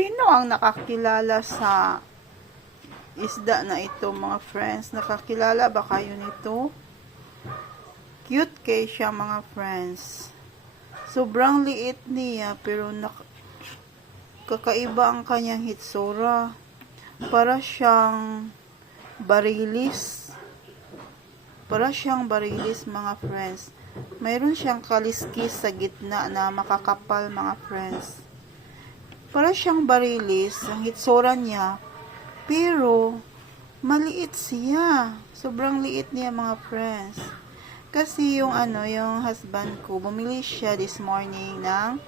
Sino ang nakakilala sa isda na ito, mga friends? Nakakilala ba kayo nito? Cute kay siya, mga friends. Sobrang liit niya, pero kakaiba ang kanyang hitsura. Para siyang barilis. Para siyang barilis, mga friends. Mayroon siyang kaliskis sa gitna na makakapal, mga friends. Para siyang barilis, ang hitsura niya, pero maliit siya. Sobrang liit niya, mga friends. Kasi yung yung husband ko, bumili siya this morning ng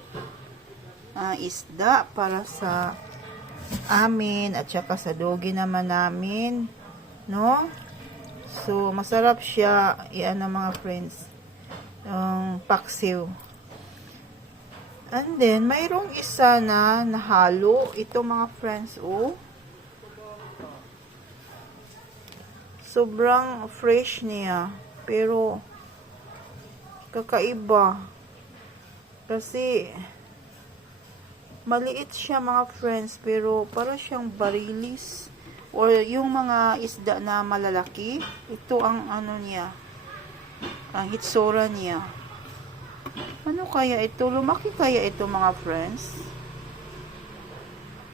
isda para sa amin at saka sa dogi naman namin, no? So masarap siya, mga friends, yung paksiw. And then mayroong isa na nahalo ito, mga friends, sobrang fresh niya, pero kakaiba kasi maliit siya, mga friends, pero para siyang barilis or yung mga isda na malalaki. Ito ang niya, ang hitsura niya. Ano kaya ito? Lumaki kaya ito, mga friends?